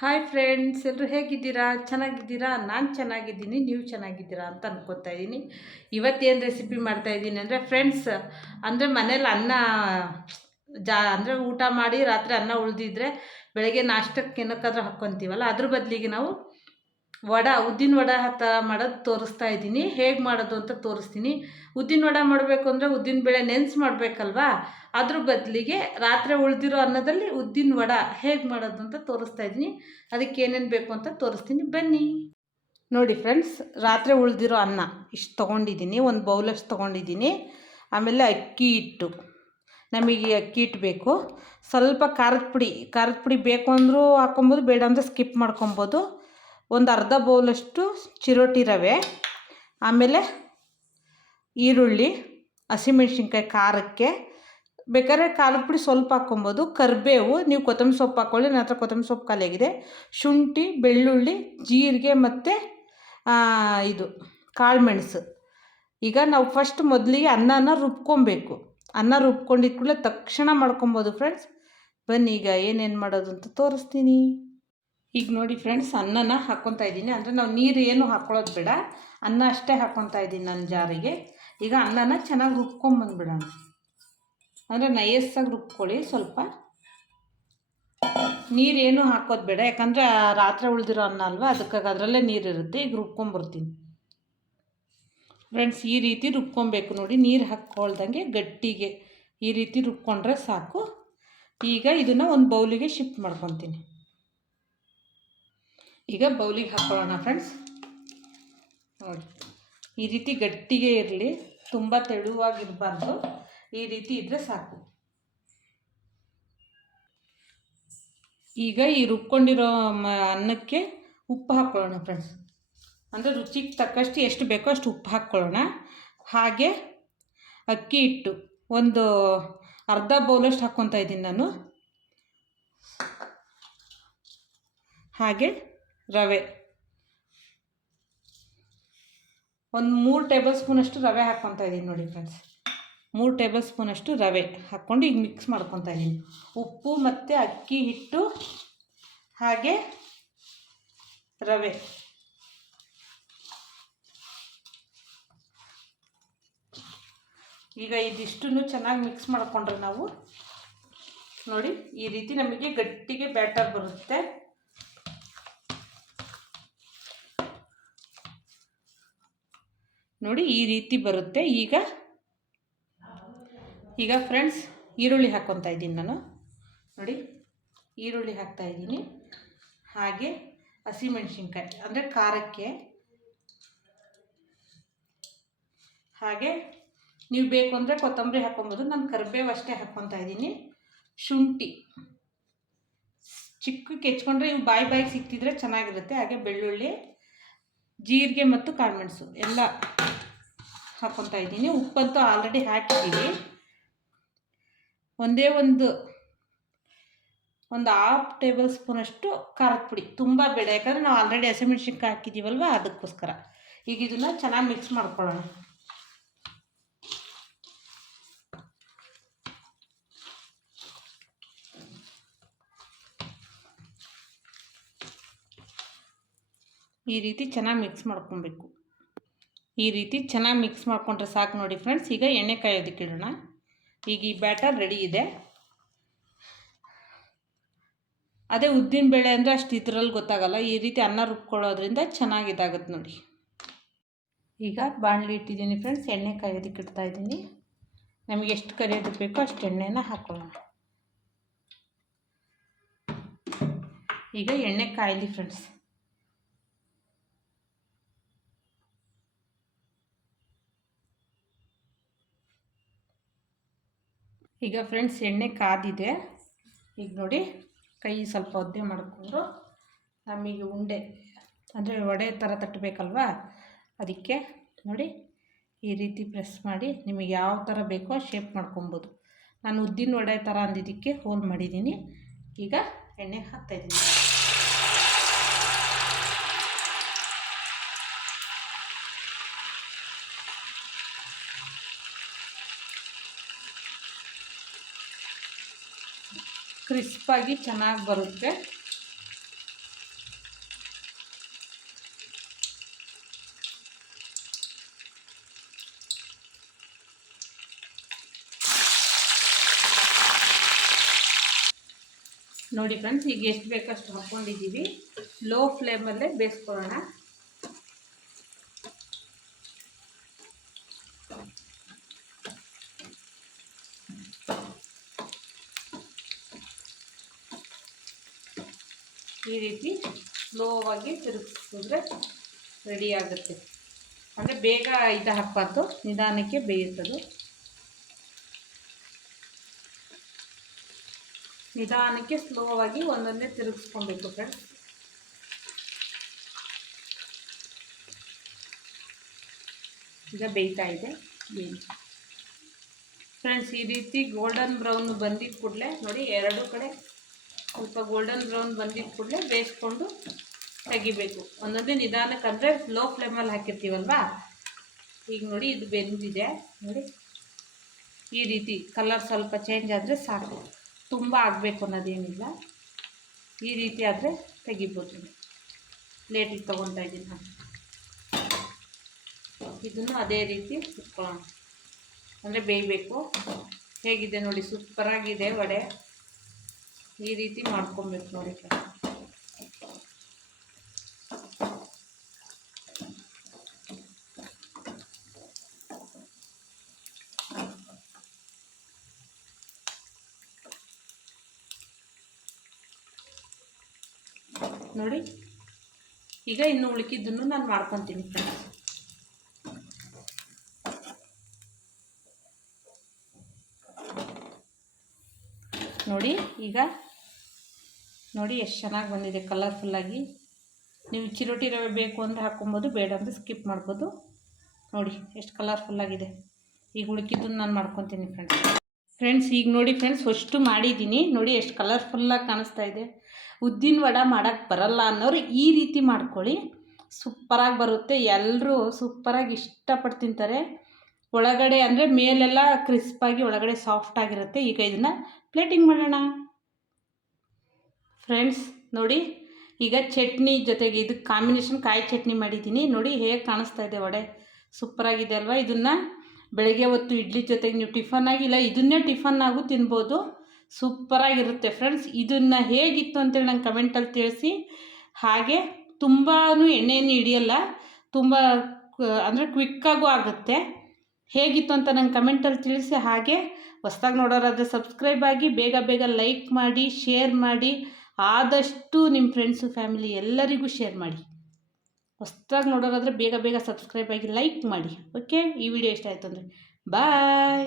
Hi friends, ಎಲ್ಲರೂ ಹೇಗಿದ್ದೀರಾ? ಚೆನ್ನಾಗಿದ್ದೀರಾ? ನಾನು ಚೆನ್ನಾಗಿದ್ದೀನಿ, ನೀವು ಚೆನ್ನಾಗಿದ್ದೀರಾ ಅಂತ ಅನ್ಕೋತಾ ಇದ್ದೀನಿ. ಇವತ್ತೇನು ರೆಸಿಪಿ ಮಾಡ್ತಾಯಿದ್ದೀನಿ ಅಂದರೆ ಫ್ರೆಂಡ್ಸ್, ಅಂದರೆ ಮನೇಲಿ ಅನ್ನ ಅಂದರೆ ಊಟ ಮಾಡಿ ರಾತ್ರಿ ಅನ್ನ ಉಳಿದಿದ್ರೆ ಬೆಳಗ್ಗೆ ನಾಷ್ಟಕ್ಕೆ ಏನಕ್ಕಾದ್ರೂ ಹಾಕ್ಕೊತೀವಲ್ಲ, ಅದ್ರ ಬದಲಿಗೆ ನಾವು ಉದ್ದಿನ ವಡೆ ಮಾಡೋದು ತೋರಿಸ್ತಾ ಇದ್ದೀನಿ. ಹೇಗೆ ಮಾಡೋದು ಅಂತ ತೋರಿಸ್ತೀನಿ. ಉದ್ದಿನ ವಡೆ ಮಾಡಬೇಕು ಅಂದರೆ ಉದ್ದಿನ ಬೇಳೆ ನೆನೆಸಿ ಮಾಡಬೇಕಲ್ವಾ? ಅದ್ರ ಬದಲಿಗೆ ರಾತ್ರಿ ಉಳಿದಿರೋ ಅನ್ನದಲ್ಲಿ ಉದ್ದಿನ ವಡೆ ಹೇಗೆ ಮಾಡೋದು ಅಂತ ತೋರಿಸ್ತಾ ಇದ್ದೀನಿ. ಅದಕ್ಕೆ ಏನೇನು ಬೇಕು ಅಂತ ತೋರಿಸ್ತೀನಿ, ಬನ್ನಿ. ನೋಡಿ ಫ್ರೆಂಡ್ಸ್, ರಾತ್ರಿ ಉಳಿದಿರೋ ಅನ್ನ ಇಷ್ಟು ತೊಗೊಂಡಿದ್ದೀನಿ, ಒಂದು ಬೌಲಷ್ಟು ತೊಗೊಂಡಿದ್ದೀನಿ. ಆಮೇಲೆ ಅಕ್ಕಿ ಹಿಟ್ಟು, ನಮಗೆ ಅಕ್ಕಿ ಹಿಟ್ಟು ಬೇಕು. ಸ್ವಲ್ಪ ಖಾರದ ಪುಡಿ ಬೇಕು ಅಂದರೂ ಹಾಕ್ಕೊಬೋದು, ಬೇಡ ಅಂದರೆ ಸ್ಕಿಪ್ ಮಾಡ್ಕೊಬೋದು. ಒಂದು ಅರ್ಧ ಬೌಲಷ್ಟು ಚಿರೋಟಿ ರವೆ, ಆಮೇಲೆ ಈರುಳ್ಳಿ, ಹಸಿಮೆಣ್ಸಿನ್ಕಾಯಿ ಖಾರಕ್ಕೆ ಬೇಕಾದ್ರೆ ಖಾರದ ಪುಡಿ ಸ್ವಲ್ಪ ಹಾಕ್ಕೊಬೋದು. ಕರಿಬೇವು, ನೀವು ಕೊತ್ತಂಬರಿ ಸೊಪ್ಪು ಹಾಕ್ಕೊಳ್ಳಿ, ನನ್ನ ಹತ್ರ ಕೊತ್ತಂಬರಿ ಸೊಪ್ಪು ಖಾಲಿಯಾಗಿದೆ. ಶುಂಠಿ, ಬೆಳ್ಳುಳ್ಳಿ, ಜೀರಿಗೆ ಮತ್ತು ಇದು ಕಾಳು ಮೆಣಸು. ಈಗ ನಾವು ಮೊದಲಿಗೆ ಅನ್ನನ ರುಬ್ಕೊಬೇಕು. ಅನ್ನ ರುಬ್ಕೊಂಡಿದ್ದ ಕೂಡಲೇ ತಕ್ಷಣ ಮಾಡ್ಕೊಬೋದು ಫ್ರೆಂಡ್ಸ್. ಬನ್ನಿ ಈಗ ಏನೇನು ಮಾಡೋದು ಅಂತ ತೋರಿಸ್ತೀನಿ. ಈಗ ನೋಡಿ ಫ್ರೆಂಡ್ಸ್, ಅನ್ನನ ಹಾಕ್ಕೊತಾ ಇದ್ದೀನಿ. ಅಂದರೆ ನಾವು ನೀರು ಏನು ಹಾಕ್ಕೊಳ್ಳೋದು ಬೇಡ, ಅನ್ನ ಅಷ್ಟೇ ಹಾಕ್ಕೊತಾ ಇದ್ದೀನಿ ನನ್ನ ಜಾರಿಗೆ. ಈಗ ಅನ್ನನ ಚೆನ್ನಾಗಿ ರುಬ್ಕೊಂಬಂದ್ಬಿಡೋಣ. ಅಂದರೆ ನಯಸ್ಸಾಗಿ ರುಬ್ಕೊಳ್ಳಿ. ಸ್ವಲ್ಪ ನೀರೇನು ಹಾಕೋದು ಬೇಡ, ಯಾಕಂದರೆ ರಾತ್ರಿ ಉಳಿದಿರೋ ಅನ್ನ ಅಲ್ವಾ, ಅದಕ್ಕಾಗಿ ಅದರಲ್ಲೇ ನೀರಿರುತ್ತೆ. ಈಗ ರುಬ್ಕೊಂಬರ್ತೀನಿ ಫ್ರೆಂಡ್ಸ್. ಈ ರೀತಿ ರುಬ್ಕೊಬೇಕು ನೋಡಿ, ನೀರು ಹಾಕ್ಕೊಳ್ದಂಗೆ ಗಟ್ಟಿಗೆ ಈ ರೀತಿ ರುಬ್ಕೊಂಡ್ರೆ ಸಾಕು. ಈಗ ಇದನ್ನು ಒಂದು ಬೌಲಿಗೆ ಶಿಫ್ಟ್ ಮಾಡ್ಕೊತೀನಿ. ಈಗ ಬೌಲಿಗೆ ಹಾಕ್ಕೊಳ್ಳೋಣ ಫ್ರೆಂಡ್ಸ್. ನೋಡಿ, ಈ ರೀತಿ ಗಟ್ಟಿಗೆ ಇರಲಿ, ತುಂಬ ತೆಳುವಾಗಿರಬಾರ್ದು. ಈ ರೀತಿ ಇದ್ದರೆ ಸಾಕು. ಈಗ ಈ ರುಬ್ಕೊಂಡಿರೋ ಅನ್ನಕ್ಕೆ ಉಪ್ಪು ಹಾಕ್ಕೊಳ್ಳೋಣ ಫ್ರೆಂಡ್ಸ್. ಅಂದರೆ ರುಚಿಗೆ ತಕ್ಕಷ್ಟು ಎಷ್ಟು ಬೇಕೋ ಅಷ್ಟು ಉಪ್ಪು ಹಾಕ್ಕೊಳ್ಳೋಣ. ಹಾಗೆ ಅಕ್ಕಿ ಹಿಟ್ಟು ಒಂದು ಅರ್ಧ ಬೌಲಷ್ಟು ಹಾಕ್ಕೊತಾ ಇದ್ದೀನಿ ನಾನು. ಹಾಗೆ ರವೆ ಒಂದು 3 ಟೇಬಲ್ ಸ್ಪೂನಷ್ಟು ರವೆ ಹಾಕ್ಕೊತಾ ಇದ್ದೀನಿ ನೋಡಿ ಫ್ರೆಂಡ್ಸ್. 3 ಟೇಬಲ್ ಸ್ಪೂನಷ್ಟು ರವೆ ಹಾಕ್ಕೊಂಡು ಈಗ ಮಿಕ್ಸ್ ಮಾಡ್ಕೊತಾ ಇದ್ದೀನಿ. ಉಪ್ಪು ಮತ್ತು ಅಕ್ಕಿ ಹಿಟ್ಟು ಹಾಗೆ ರವೆ. ಈಗ ಇದಿಷ್ಟನ್ನು ಚೆನ್ನಾಗಿ ಮಿಕ್ಸ್ ಮಾಡಿಕೊಂಡ್ರೆ ನಾವು ನೋಡಿ ಈ ರೀತಿ ನಮಗೆ ಗಟ್ಟಿಗೆ ಬ್ಯಾಟರ್ ಬರುತ್ತೆ. ನೋಡಿ ಈ ರೀತಿ ಬರುತ್ತೆ. ಈಗ ಫ್ರೆಂಡ್ಸ್, ಈರುಳ್ಳಿ ಹಾಕ್ಕೊತಾ ಇದ್ದೀನಿ ನಾನು. ನೋಡಿ, ಈರುಳ್ಳಿ ಹಾಕ್ತಾಯಿದ್ದೀನಿ. ಹಾಗೆ ಹಸಿಮೆಣ್ಸಿನ್ಕಾಯಿ ಅಂದರೆ ಖಾರಕ್ಕೆ. ಹಾಗೆ ನೀವು ಬೇಕು ಅಂದರೆ ಕೊತ್ತಂಬರಿ ಹಾಕ್ಕೊಬೋದು. ನಾನು ಕರಿಬೇವು ಅಷ್ಟೇ ಹಾಕ್ಕೊತಾ ಇದ್ದೀನಿ. ಶುಂಠಿ ಚಿಕ್ಕಕ್ಕೆ ಹೆಚ್ಕೊಂಡ್ರೆ ಇವು ಬಾಯಿಗೆ ಸಿಕ್ತಿದ್ರೆ ಚೆನ್ನಾಗಿರುತ್ತೆ. ಹಾಗೆ ಬೆಳ್ಳುಳ್ಳಿ, ಜೀರಿಗೆ ಮತ್ತು ಕಾಳುಮೆಣಸು ಎಲ್ಲ ಹಾಕ್ಕೊತಾ ಇದ್ದೀನಿ. ಉಪ್ಪಂತೂ ಆಲ್ರೆಡಿ ಹಾಕಿದ್ದೀವಿ. ಒಂದು ಹಾಫ್ ಟೇಬಲ್ ಸ್ಪೂನಷ್ಟು ಖಾರದ ಪುಡಿ, ತುಂಬ ಬೇಡ, ಯಾಕಂದರೆ ನಾವು ಆಲ್ರೆಡಿ ಹಸಿಮೆಣ್ಸಿನ್ಕಾಯಿ ಹಾಕಿದ್ದೀವಲ್ವ, ಅದಕ್ಕೋಸ್ಕರ. ಈಗ ಇದನ್ನು ಚೆನ್ನಾಗಿ ಮಿಕ್ಸ್ ಮಾಡ್ಕೊಳ್ಳೋಣ. ಈ ರೀತಿ ಚೆನ್ನಾಗಿ ಮಿಕ್ಸ್ ಮಾಡ್ಕೊಬೇಕು. ಈ ರೀತಿ ಚೆನ್ನಾಗಿ ಮಿಕ್ಸ್ ಮಾಡಿಕೊಂಡ್ರೆ ಸಾಕು ನೋಡಿ ಫ್ರೆಂಡ್ಸ್. ಈಗ ಎಣ್ಣೆ ಕಾಯೋದಕ್ಕೆ ಇಡೋಣ. ಈಗ ಈ ಬ್ಯಾಟರ್ ರೆಡಿ ಇದೆ. ಅದೇ ಉದ್ದಿನ ಬೇಳೆ ಅಂದರೆ ಅಷ್ಟು ಇದರಲ್ಲಿ ಗೊತ್ತಾಗಲ್ಲ. ಈ ರೀತಿ ಅನ್ನ ರುಬ್ಕೊಳ್ಳೋದ್ರಿಂದ ಚೆನ್ನಾಗಿದಾಗುತ್ತೆ ನೋಡಿ. ಈಗ ಬಾಣಲಿ ಇಟ್ಟಿದ್ದೀನಿ ಫ್ರೆಂಡ್ಸ್, ಎಣ್ಣೆ ಕಾಯೋದಕ್ಕೆ ಇಡ್ತಾ ಇದ್ದೀನಿ. ನಮಗೆ ಎಷ್ಟು ಕರಿಯೋದಕ್ಕೆ ಬೇಕೋ ಅಷ್ಟು ಎಣ್ಣೆನ ಹಾಕ್ಕೊಳ್ಳೋಣ. ಈಗ ಎಣ್ಣೆ ಕಾಯಲಿ ಫ್ರೆಂಡ್ಸ್. ಈಗ ಫ್ರೆಂಡ್ಸ್, ಎಣ್ಣೆ ಕಾದಿದೆ. ಈಗ ನೋಡಿ, ಕೈ ಸ್ವಲ್ಪ ಒದ್ದೆ ಮಾಡಿಕೊಂಡು ನಮಗೆ ಉಂಡೆ ಅಂದರೆ ವಡೆ ಥರ ತಟ್ಟಬೇಕಲ್ವ, ಅದಕ್ಕೆ ನೋಡಿ ಈ ರೀತಿ ಪ್ರೆಸ್ ಮಾಡಿ ನಿಮಗೆ ಯಾವ ಥರ ಬೇಕೋ ಶೇಪ್ ಮಾಡ್ಕೊಬೋದು. ನಾನು ಉದ್ದಿನ ವಡೆ ಥರ ಅಂದಿದ್ದಕ್ಕೆ ಹೋಲ್ ಮಾಡಿದ್ದೀನಿ. ಈಗ ಎಣ್ಣೆ ಹಾಕ್ತಾಯಿದ್ದೀನಿ. ಕ್ರಿಸ್ಪಾಗಿ ಚೆನ್ನಾಗಿ ಬರುತ್ತೆ. ನೋಡಿ ಫ್ರೆಂಡ್ಸ್, ಈಗ ಎಷ್ಟು ಬೇಕಷ್ಟು ಹಾಕ್ಕೊಂಡಿದ್ದೀವಿ. ಲೋ ಫ್ಲೇಮಲ್ಲೇ ಬೇಯಿಸ್ಕೊಳ್ಳೋಣ. ಈ ರೀತಿ ಸ್ಲೋವಾಗಿ ತಿರುಗಿಸಿದ್ರೆ ರೆಡಿ ಆಗುತ್ತೆ. ಅಂದರೆ ಬೇಗ ಇದು ಹಾಕಬಾರ್ದು, ನಿಧಾನಕ್ಕೆ ಬೇಯುತ್ತದು. ನಿಧಾನಕ್ಕೆ ಸ್ಲೋವಾಗಿ ಒಂದೊಂದೇ ತಿರುಗಿಸ್ಕೊಬೇಕು ಫ್ರೆಂಡ್ಸ್. ಈಗ ಬೇಯ್ತಾ ಇದೆ. ಫ್ರೆಂಡ್ಸ್, ಈ ರೀತಿ ಗೋಲ್ಡನ್ ಬ್ರೌನ್ ಬಂದಿದ್ದ ಕೂಡಲೇ ನೋಡಿ, ಎರಡು ಕಡೆ ಸ್ವಲ್ಪ ಗೋಲ್ಡನ್ ಬ್ರೌನ್ ಬಂದಿದ್ದ ಕೂಡಲೇ ಬೇಯಿಸ್ಕೊಂಡು ತೆಗಿಬೇಕು. ಒಂದೊಂದೇ ನಿಧಾನಕ್ಕೆ, ಅಂದರೆ ಲೋ ಫ್ಲೇಮಲ್ಲಿ ಹಾಕಿರ್ತೀವಲ್ವಾ. ಈಗ ನೋಡಿ, ಇದು ಬೆಂದಿದೆ ನೋಡಿ. ಈ ರೀತಿ ಕಲರ್ ಸ್ವಲ್ಪ ಚೇಂಜ್ ಆದರೆ ಸಾಕು, ತುಂಬ ಆಗಬೇಕು ಅನ್ನೋದೇನಿಲ್ಲ. ಈ ರೀತಿ ಆದರೆ ತೆಗಿಬೋದು. ಪ್ಲೇಟಿಗೆ ತೊಗೊತಾ ಇದ್ದೀನಿ ನಾನು. ಇದನ್ನು ಅದೇ ರೀತಿ ಇಟ್ಕೊಳ್ಳೋಣ, ಅಂದರೆ ಬೇಯಬೇಕು. ಹೇಗಿದೆ ನೋಡಿ, ಸೂಪರಾಗಿದೆ ವಡೆ. ಈ ರೀತಿ ಮಾಡ್ಕೊಬೇಕು ನೋಡಿ. ನೋಡಿ, ಈಗ ಇನ್ನು ಉಳಿಕಿದ್ದನ್ನು ನಾನು ಮಾಡ್ಕೊತೀನಿ ಫ್ರೆಂಡ್ಸ್. ನೋಡಿ, ಈಗ ನೋಡಿ ಎಷ್ಟು ಚೆನ್ನಾಗಿ ಬಂದಿದೆ ಕಲರ್ಫುಲ್ಲಾಗಿ. ನೀವು ಚಿರೋಟಿ ರವೆ ಬೇಕು ಅಂದರೆ ಹಾಕ್ಕೊಬೋದು, ಬೇಡ ಅಂದರೆ ಸ್ಕಿಪ್ ಮಾಡ್ಬೋದು. ನೋಡಿ ಎಷ್ಟು ಕಲರ್ಫುಲ್ಲಾಗಿದೆ. ಈಗ ಉಳಿಕಿದ್ದನ್ನು ನಾನು ಮಾಡ್ಕೊತೀನಿ ಫ್ರೆಂಡ್ಸ್. ಈಗ ನೋಡಿ ಫ್ರೆಂಡ್ಸ್, ಅಷ್ಟು ಮಾಡಿದ್ದೀನಿ ನೋಡಿ, ಎಷ್ಟು ಕಲರ್ಫುಲ್ಲಾಗಿ ಕಾಣಿಸ್ತಾ ಇದೆ. ಉದ್ದಿನ ವಡೆ ಮಾಡೋಕ್ಕೆ ಬರಲ್ಲ ಅನ್ನೋರು ಈ ರೀತಿ ಮಾಡ್ಕೊಳ್ಳಿ, ಸೂಪರಾಗಿ ಬರುತ್ತೆ. ಎಲ್ಲರೂ ಸೂಪರಾಗಿ ಇಷ್ಟಪಟ್ಟು ತಿಂತಾರೆ. ಒಳಗಡೆ ಅಂದರೆ ಮೇಲೆಲ್ಲ ಕ್ರಿಸ್ಪಾಗಿ, ಒಳಗಡೆ ಸಾಫ್ಟಾಗಿರುತ್ತೆ. ಈಗ ಇದನ್ನು ಪ್ಲೇಟಿಂಗ್ ಮಾಡೋಣ ಫ್ರೆಂಡ್ಸ್. ನೋಡಿ, ಈಗ ಚಟ್ನಿ ಜೊತೆಗೆ ಇದಕ್ಕೆ ಕಾಂಬಿನೇಷನ್ ಕಾಯಿ ಚಟ್ನಿ ಮಾಡಿದ್ದೀನಿ. ನೋಡಿ ಹೇಗೆ ಕಾಣಿಸ್ತಾ ಇದೆ ವಡೆ, ಸೂಪರಾಗಿದೆ ಅಲ್ವಾ. ಇದನ್ನು ಬೆಳಗ್ಗೆ ಹೊತ್ತು ಇಡ್ಲಿ ಜೊತೆಗೆ ನೀವು ಟಿಫನ್ ಆಗಿಲ್ಲ, ಇದನ್ನೇ ಟಿಫನ್ ಆಗು ತಿನ್ಬೋದು. ಸೂಪರಾಗಿರುತ್ತೆ ಫ್ರೆಂಡ್ಸ್. ಇದನ್ನು ಹೇಗಿತ್ತು ಅಂತೇಳಿ ನಂಗೆ ಕಮೆಂಟಲ್ಲಿ ತಿಳಿಸಿ. ಹಾಗೆ ತುಂಬಾ ಎಣ್ಣೆಯನ್ನು ಹಿಡಿಯಲ್ಲ, ತುಂಬ ಅಂದರೆ ಕ್ವಿಕ್ಕಾಗೂ ಆಗುತ್ತೆ. ಹೇಗಿತ್ತು ಅಂತ ನಂಗೆ ಕಮೆಂಟಲ್ಲಿ ತಿಳಿಸಿ. ಹಾಗೆ ಹೊಸ್ದಾಗಿ ನೋಡೋರಾದರೆ ಸಬ್ಸ್ಕ್ರೈಬ್ ಆಗಿ, ಬೇಗ ಬೇಗ ಲೈಕ್ ಮಾಡಿ, ಶೇರ್ ಮಾಡಿ. ಆದಷ್ಟು ನಿಮ್ಮ ಫ್ರೆಂಡ್ಸು, ಫ್ಯಾಮಿಲಿ ಎಲ್ಲರಿಗೂ ಶೇರ್ ಮಾಡಿ. ಹೊಸ್ದಾಗಿ ನೋಡೋರಾದರೆ ಬೇಗ ಬೇಗ ಸಬ್ಸ್ಕ್ರೈಬ್ ಆಗಿ ಲೈಕ್ ಮಾಡಿ. ಓಕೆ, ಈ ವಿಡಿಯೋ ಇಷ್ಟ ಆಯಿತು ಅಂದರೆ ಬಾಯ್.